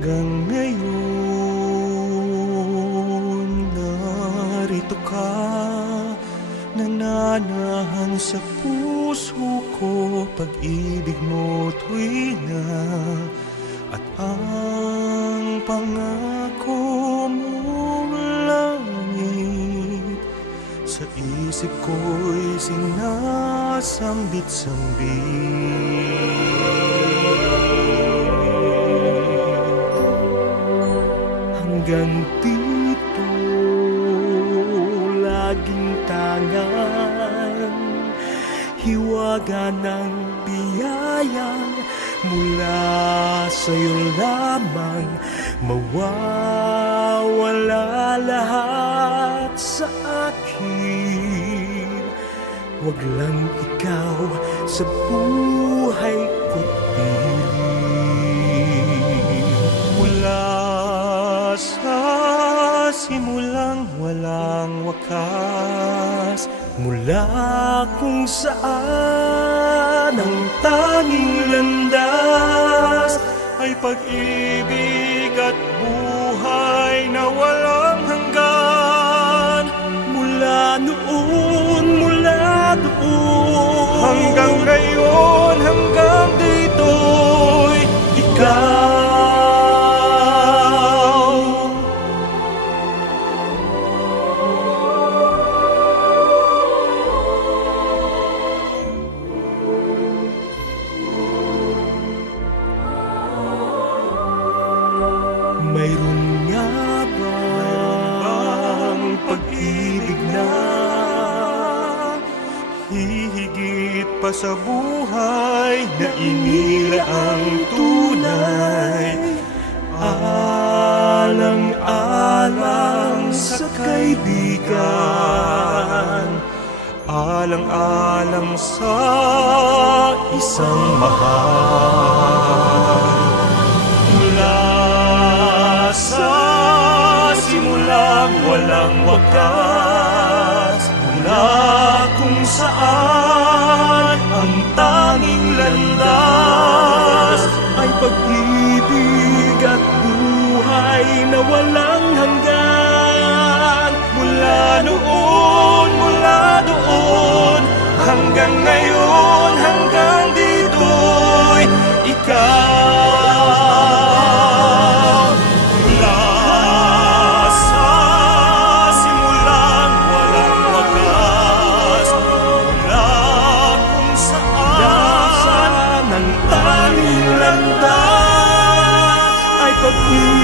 Hanggang ngayon, narito ka, nananahan sa puso ko. Pag-ibig mo tuwina at ang pangako mong langit sa isip ko'y sinasambit-sambit. Hanggang dito laging tangan, hiwaga ng biyayang mula sa'yo lamang. Mawawala lahat sa akin, wag lang ikaw sa buhay ko't piling. Mula sa simulang walang wakas, mula kung saan ang tanging landas ay pag-ibig at buhay na walang hanggan. Mula doon hanggang ngayon, hanggang dito'y ikaw. Mayroon nga bang pag-ibig na hihigit pa sa buhay, na inila ang tunay, alang-alang sa kaibigan, alang-alang sa isang mahal. Sa simulang walang wakas, mula kung saan ang tanging landas ay pag-ibig at buhay na walang hanggan. Mula doon hanggang ngayon, hanggang dito'y ikaw. Pag-ibig